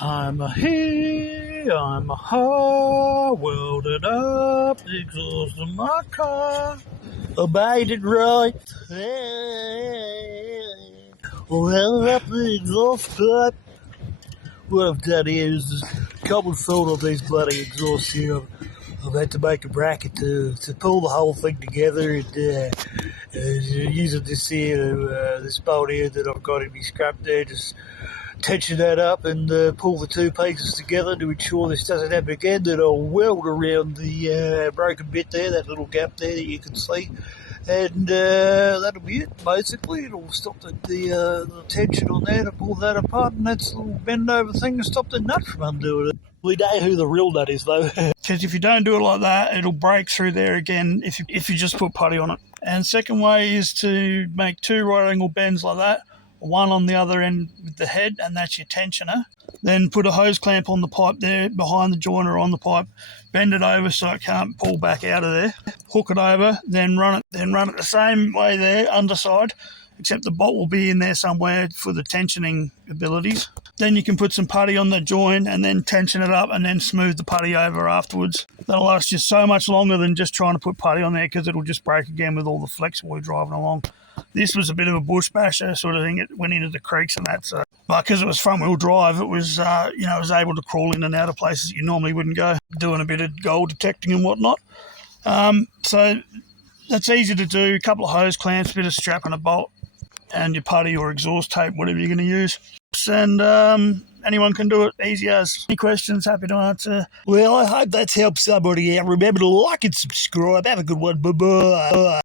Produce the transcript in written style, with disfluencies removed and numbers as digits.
I'm a he, I'm a ha, welded up the exhaust of my car. I made it right. Welded up the exhaust pipe. What I've done here is just cobbled salt on these bloody exhausts here. I've had to make a bracket to pull the whole thing together, and using this here, this bolt here that I've got in my scrap there, just tension that up and pull the two pieces together to ensure this doesn't happen again. Then I'll weld around the broken bit there, that little gap there that you can see, and that'll be it basically. It'll stop the tension on there to pull that apart, and that's the little bend over thing to stop the nut from undoing it. We know who the real nut is though, because if you don't do it like that, it'll break through there again if you just put putty on it. And second way is to make two right angle bends like that, one on the other end with the head, and that's your tensioner. Then put a hose clamp on the pipe there behind the joint or on the pipe, bend it over so it can't pull back out of there, hook it over, then run it the same way there, underside, except the bolt will be in there somewhere for the tensioning abilities. Then you can put some putty on the joint and then tension it up and then smooth the putty over afterwards. That'll last you so much longer than just trying to put putty on there, because it'll just break again with all the flex while you're driving along. This was a bit of a bush basher sort of thing. It went into the creeks and that. So, but because it was front wheel drive, it was it was able to crawl in and out of places you normally wouldn't go, doing a bit of gold detecting and whatnot. So that's easy to do. A couple of hose clamps, a bit of strap and a bolt, and your putty or exhaust tape, whatever you're going to use. And anyone can do it, easy as. Any questions, happy to answer. Well, I hope that's helped somebody out. Remember to like and subscribe. Have a good one. Bye-bye.